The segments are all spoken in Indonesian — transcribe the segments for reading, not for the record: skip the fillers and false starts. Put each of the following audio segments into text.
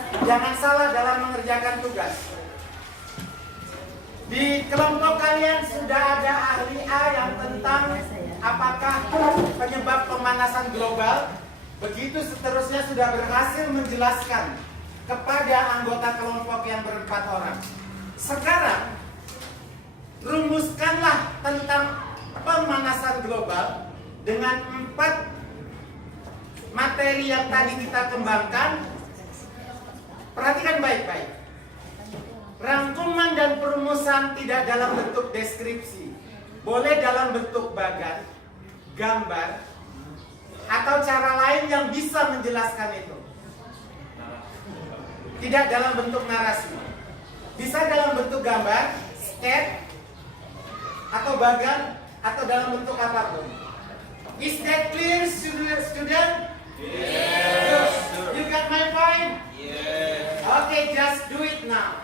Jangan salah dalam mengerjakan tugas. Di kelompok kalian sudah ada ahli A yang tentang apakah penyebab pemanasan global. Begitu seterusnya sudah berhasil menjelaskan kepada anggota kelompok yang berempat orang. Sekarang rumuskanlah tentang pemanasan global dengan 4 materi yang tadi kita kembangkan. Perhatikan baik-baik. Rangkuman dan perumusan tidak dalam bentuk deskripsi. Boleh dalam bentuk bagan, gambar, atau cara lain yang bisa menjelaskan itu. Tidak dalam bentuk narasi. Bisa dalam bentuk gambar, sketch, atau bagan, atau dalam bentuk apapun. Is that clear, student? Yes. You got my point? Yes. Okay, just do it now.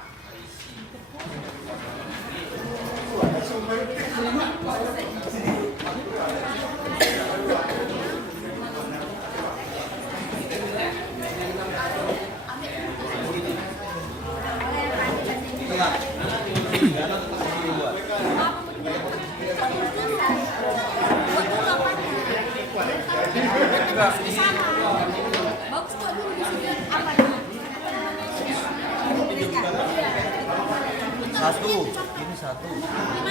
Bagus kok dulu di sini apa nih? Satu, ini satu. Ini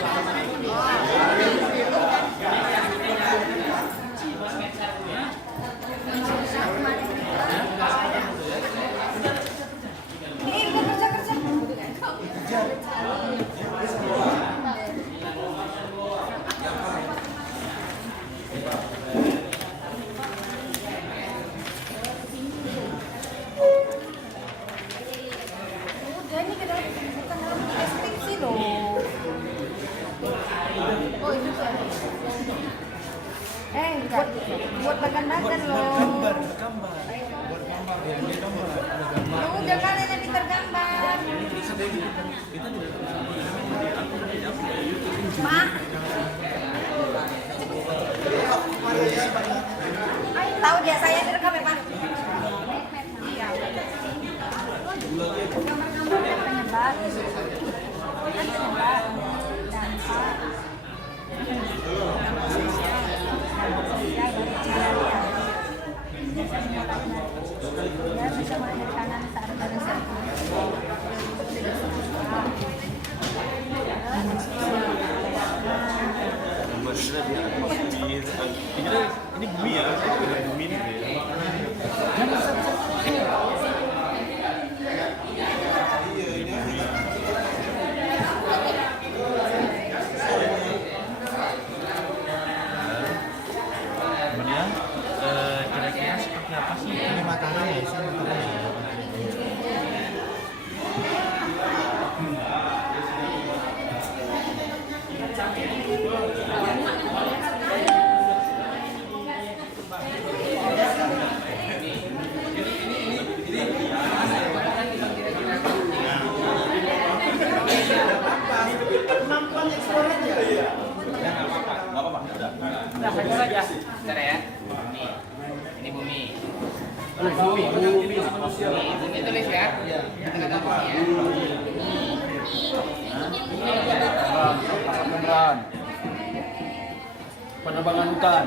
kerja. Udah ini bukan dalam deskripsi loh. Oh itu sih. Buat bagan-bagan loh. Ya udah kalian yang pintar gambar. Ma. Tahu dia saya direkam ya Pak? Iya. Gambar-gambar yang penyebar. Kan penyebar. Dansa. Ya bisa melihat kanan saat pada saat Ini bumi ya, bumi ini ya. Kemudian kira-kira seperti apa sih? Ini matahari ya, sih matahari. Kemampuan eksplor aja. Udah, hancur aja. Bentar ya. Ini bumi. Bumi tulis ya. Kata-kata bumi ya. Beneran. Penerbangan hutan.